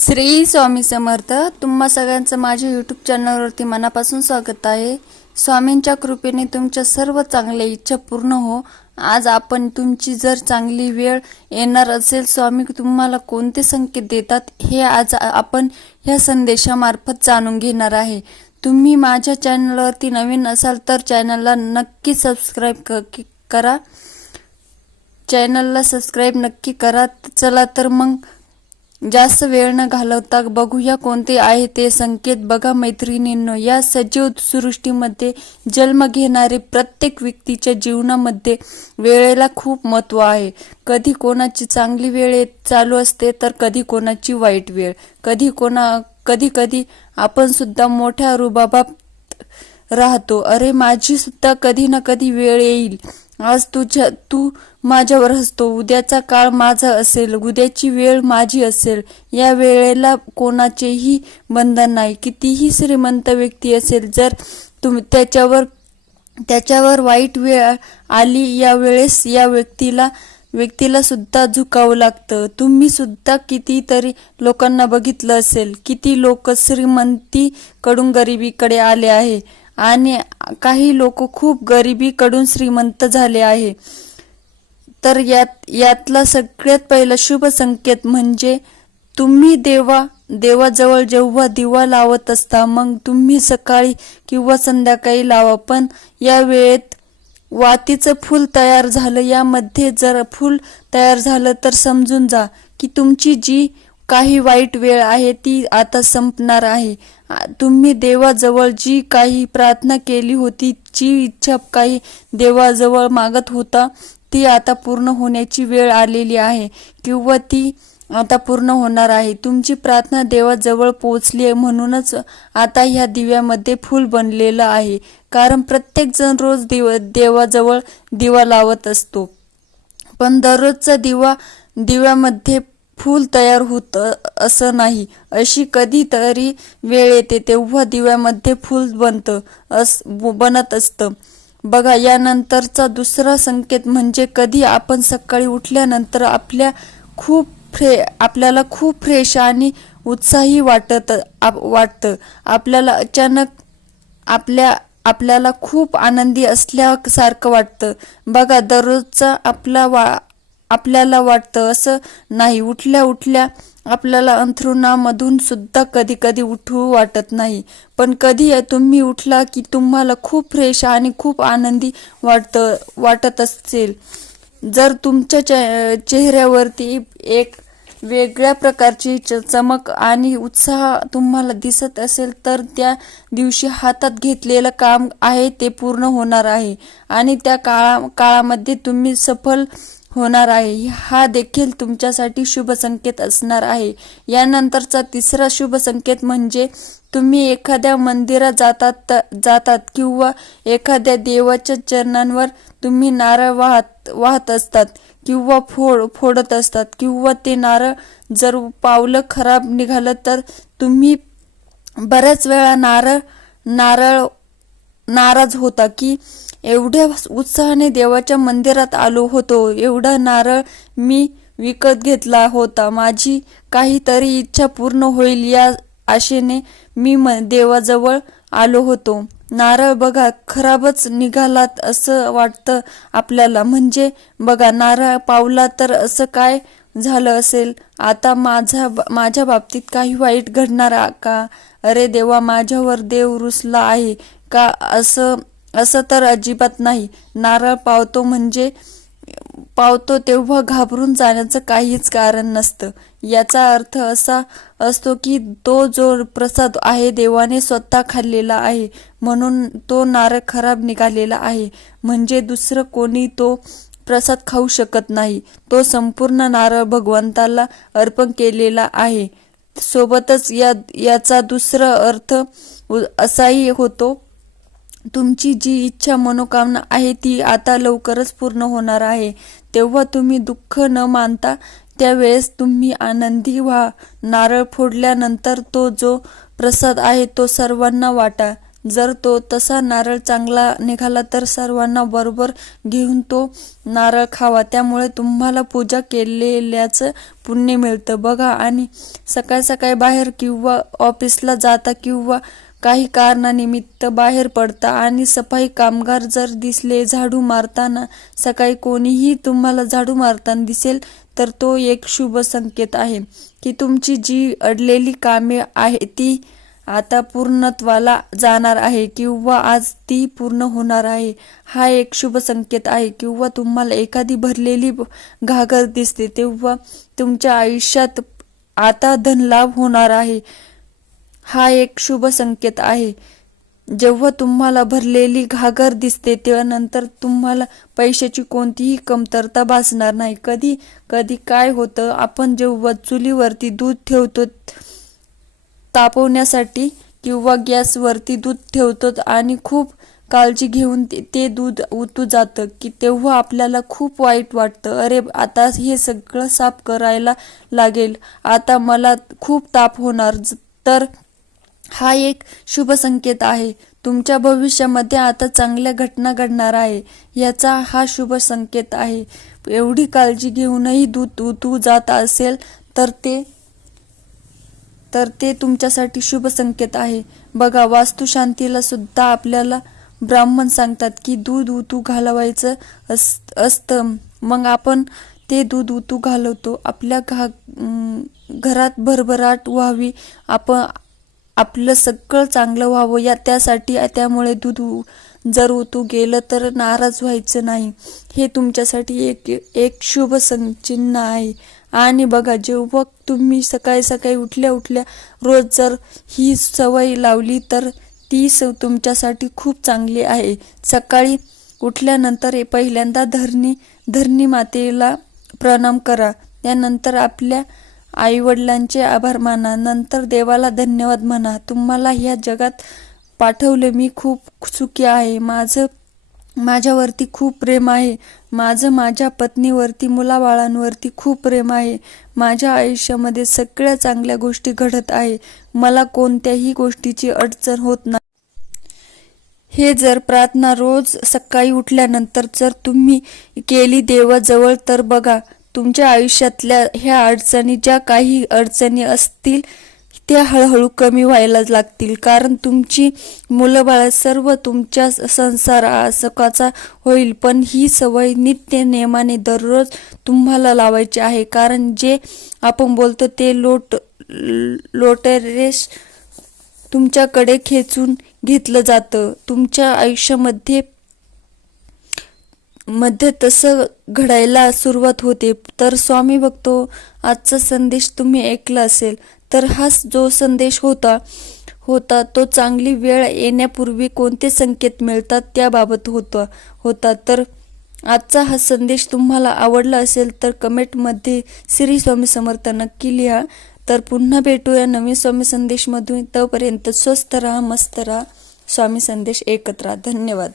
श्री स्वामी समर्थ तुम्हा सगळ्यांचं माझ्या यूट्यूब चॅनलवरती मनापासून स्वागत आहे. स्वामींच्या कृपेने तुमच्या सर्व चांगल्या इच्छा पूर्ण हो. आज आपण तुमची जर चांगली वेळ येणार असेल स्वामी तुम्हाला कोणते संकेत देतात हे आज आपण ह्या संदेशामार्फत जाणून घेणार आहे. तुम्ही माझ्या चॅनलवरती नवीन असाल तर चॅनलला नक्की सबस्क्राईब क- करा. चॅनलला सबस्क्राईब नक्की करा. चला तर मग जास्त वेळ न घालवता बघूया कोणते आहे ते संकेत. बघा मैत्रिणींनो या सजीव सृष्टीमध्ये जन्म घेणारे प्रत्येक व्यक्तीच्या जीवनामध्ये वेळेला खूप महत्त्व आहे. कधी कोणाची चांगली वेळ चालू असते तर कधी कोणाची वाईट वेळ. कधी कोणा कधी कधी आपण सुद्धा मोठ्या रुबाबात राहतो. अरे माझी सुद्धा कधी ना कधी वेळ येईल. आज तुझ्या तू माझ्यावर हसतो. उद्याचा काळ माझा असेल. उद्याची वेळ माझी असेल. या वेळेला कोणाचेही बंधन नाही. कितीही श्रीमंत व्यक्ती असेल जर तुम त्याच्यावर त्याच्यावर वाईट वेळ आली या वेळेस या व्यक्तीला व्यक्तीला सुद्धा झुकावं लागतं. तुम्ही सुद्धा कितीतरी लोकांना बघितलं असेल. किती लोक श्रीमंतीकडून गरिबीकडे आले आहे. आणि काही लोक खूप गरिबीकडून श्रीमंत झाले आहे. तर यात यातला सगळ्यात पहिला शुभ संकेत म्हणजे तुम्ही देवा देवाजवळ जेव्हा दिवा लावत असता मग तुम्ही सकाळी किंवा संध्याकाळी लावा. पण या वेळेत वातीचं फूल तयार झालं. यामध्ये जर फूल तयार झालं तर समजून जा की तुमची जी काही वाईट वेळ आहे ती आता संपणार आहे. तुम्ही देवाजवळ जी काही प्रार्थना केली होती जी इच्छा काही देवाजवळ मागत होता ती आता पूर्ण होण्याची वेळ आलेली आहे किंवा ती आता पूर्ण होणार आहे. तुमची प्रार्थना देवाजवळ पोचली आहे म्हणूनच आता ह्या दिव्यामध्ये फूल बनलेलं आहे. कारण प्रत्येक जण रोज देव देवाजवळ दिवा लावत असतो. पण दररोजचा दिवा दिव्यामध्ये फूल तयार होत असं नाही. अशी कधीतरी वेळ येते तेव्हा दिव्यामध्ये फूल बनतं अस बनत असतं. बघा यानंतरचा दुसरा संकेत म्हणजे कधी आपण सकाळी उठल्यानंतर आपल्या खूप फ्रे आपल्याला खूप फ्रेश आणि उत्साही वाटत आप- वाटतं. आपल्याला अचानक आपल्या आपल्याला खूप आनंदी असल्यासारखं वाटतं. बघा दररोजचा आपला वा आपल्याला वाटतं असं नाही. उठल्या उठल्या आपल्याला अंथरुणामधून सुद्धा कधी कधी उठू वाटत नाही. पण कधी तुम्ही उठला की तुम्हाला खूप फ्रेश आणि खूप आनंदी वाटतं वाटत असेल. जर तुमच्या चे- चेहऱ्यावरती एक वेगळ्या प्रकारची च- चमक आणि उत्साह तुम्हाला दिसत असेल तर त्या दिवशी हातात घेतलेलं काम आहे ते पूर्ण होणार आहे. आणि त्या काळा काळामध्ये तुम्ही सफल होणार आहे. हा देखील तुमच्यासाठी शुभ संकेत असणार आहे. यानंतरचा तिसरा शुभ संकेत म्हणजे तुम्ही एखाद्या मंदिरात जातात जातात किंवा एखाद्या देवाच्या चरणांवर तुम्ही नारळ वाहत वाहत असतात किंवा फोड फोडत असतात किंवा ते नारळ जर पावलं खराब निघालं तर तुम्ही बऱ्याच वेळा नारळ नारळ नाराज होता की एवढ्या उत्साहाने देवाच्या मंदिरात आलो होतो. एवढा नारळ मी विकत घेतला होता. माझी काहीतरी इच्छा पूर्ण होईल या आशेने मी म देवाजवळ आलो होतो. नारळ बघा खराबच निघालात असं वाटतं आपल्याला. म्हणजे बघा नारळ पावला तर असं काय झालं असेल? आता माझा माझ्या बाबतीत काही वाईट घडणार का? अरे देवा माझ्यावर देव रुसला आहे का असं असं तर अजिबात नाही. नारळ पावतो म्हणजे पावतो तेव्हा घाबरून जाण्याचं काहीच कारण नसतं. याचा अर्थ असा असतो की तो जो प्रसाद आहे देवाने स्वतः खाल्लेला आहे म्हणून तो नारळ खराब निघालेला आहे. म्हणजे दुसरं कोणी तो प्रसाद खाऊ शकत नाही. तो संपूर्ण नारळ भगवंताला अर्पण केलेला आहे. सोबतच या याचा दुसरा अर्थ असाही होतो तुमची जी इच्छा मनोकामना आहे ती आता लवकरच पूर्ण होणार आहे. तेव्हा तुम्ही दुःख न मानता त्यावेळेस तुम्ही आनंदी व्हा. नारळ फोडल्यानंतर तो जो प्रसाद आहे तो सर्वांना वाटा. जर तो तसा नारळ चांगला निघाला तर सर्वांना बरोबर घेऊन तो नारळ खावा. त्यामुळे तुम्हाला पूजा केलेल्याचं पुण्य मिळतं. बघा आणि सकाळ सकाळी बाहेर किंवा ऑफिसला जाता किंवा काही कारणानिमित्त बाहेर पडता आणि सफाई कामगार जर दिसले झाडू मारताना सकाळी कोणीही तुम्हाला झाडू मारताना दिसेल तर तो एक शुभ संकेत आहे की तुमची जी अडलेली कामे आहे ती आता पूर्णत्वाला जाणार आहे किंवा आज ती पूर्ण होणार आहे. हा एक शुभ संकेत आहे किंवा तुम्हाला एखादी भरलेली घागर दिसते तेव्हा तुमच्या आयुष्यात आता धनलाभ होणार आहे. हा एक शुभ संकेत आहे. जेव्हा तुम्हाला भरलेली घागर दिसते त्यानंतर तुम्हाला पैशाची कोणतीही कमतरता भासणार नाही. कधी कधी काय होतं आपण जेव्हा चुलीवरती दूध ठेवतो तापवण्यासाठी किंवा गॅसवरती दूध ठेवतो आणि खूप काळजी घेऊन ते- ते दूध उतू जातं की तेव्हा आपल्याला खूप वाईट वाटतं. अरे आता हे सगळं साफ करायला लागेल. आता मला खूप ताप होणार. तर हा एक शुभ संकेत आहे. तुमच्या भविष्यामध्ये आता चांगल्या घटना घडणार आहे. याचा हा शुभ संकेत आहे. एवढी काळजी घेऊनही दूध उतू जात असेल तर ते तर ते तुमच्यासाठी शुभ संकेत आहे. बघा वास्तुशांतीला सुद्धा आपल्याला ब्राह्मण सांगतात की दूध उतू घालवायचं अस असतं. मग आपण ते दूध उतू घालवतो. आपल्या घा घरात भरभराट व्हावी. आपण आपलं सगळं चांगलं व्हावं या त्यासाठी त्यामुळे दूध जर उतू गेलं तर नाराज व्हायचं नाही. हे तुमच्यासाठी एक एक शुभ संचिन्ह आहे. आणि बघा जेव्हा तुम्ही सकाळी सकाळी उठल्या उठल्या रोज जर ही सवय लावली तर ती स तुमच्यासाठी खूप चांगली आहे. सकाळी उठल्यानंतर हे पहिल्यांदा धरणी धरणी मातेला प्रणाम करा. त्यानंतर आपल्या आईवडिलांचे आभार माना. नंतर देवाला धन्यवाद म्हणा. तुम्हाला ह्या जगात पाठवले मी खूप सुखी आहे. माझं माझ्यावरती खूप प्रेम आहे. माझं माझ्या पत्नीवरती मुलाबाळांवरती खूप प्रेम आहे. माझ्या आयुष्यामध्ये सगळ्या चांगल्या गोष्टी घडत आहे. मला कोणत्याही गोष्टीची अडचण होत नाही. हे जर प्रार्थना रोज सकाळी उठल्यानंतर जर तुम्ही केली देवाजवळ तर बघा तुमच्या आयुष्यातल्या ह्या अडचणी ज्या काही अडचणी असतील त्या हळूहळू कमी व्हायला लागतील. कारण तुमची मुलं बाळ सर्व तुमच्या संसार सकाचा होईल पण ही सवय नित्य नियमाने दररोज तुम्हाला लावायची आहे. कारण जे आपण बोलतो ते लोट लोटरेश तुमच्याकडे खेचून घेतलं जातं. तुमच्या आयुष्यामध्ये मध्ये तसं घडायला सुरुवात होते. तर स्वामी बघतो आजचा संदेश तुम्ही ऐकला असेल तर हाच जो संदेश होता होता तो चांगली वेळ येण्यापूर्वी कोणते संकेत मिळतात त्याबाबत होता होता. तर आजचा हा संदेश तुम्हाला आवडला असेल तर कमेंटमध्ये श्री स्वामी समर्थ नक्की लिहा. तर पुन्हा भेटूया नवीन स्वामी संदेशमधून. तोपर्यंत स्वस्त राहा मस्त राहा. स्वामी संदेश एकत्र. राहा. धन्यवाद.